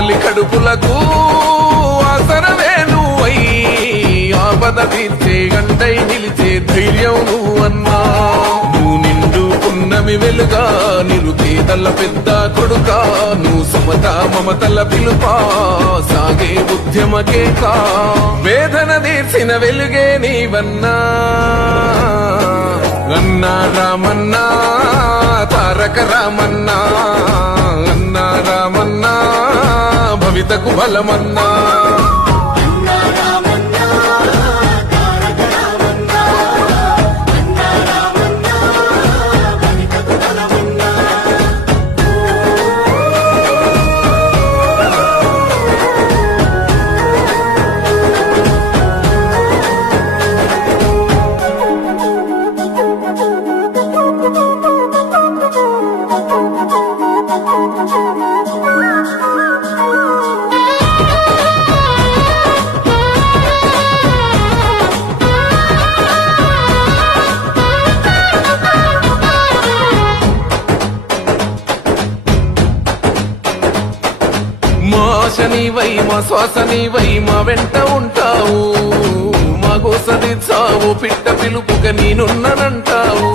ఆకలి కడుపులకు ఆసరవే నువ్వై ఆపద తీర్చే గంటై నిలిచే ధైర్యం నువ్వన్నా నువ్వు నిండు పున్నమి వెలుగా నిరుపేదల పెద్ద కొడుకా నువ్వు సమత మమతల పిలుపా సాగే ఉద్యమకే కా వేదన తీర్చిన వెలుగే నీవన్నా అన్నా రామన్నా తారక రామన్నా అన్నా రామన్నా భవితకు బలమన్నా నీవై మా శ్వాస నీవై మా వెంట ఉంటావు మా గోస తీర్చావు పిట్ట పిలుపుగా నేనున్నానంటావు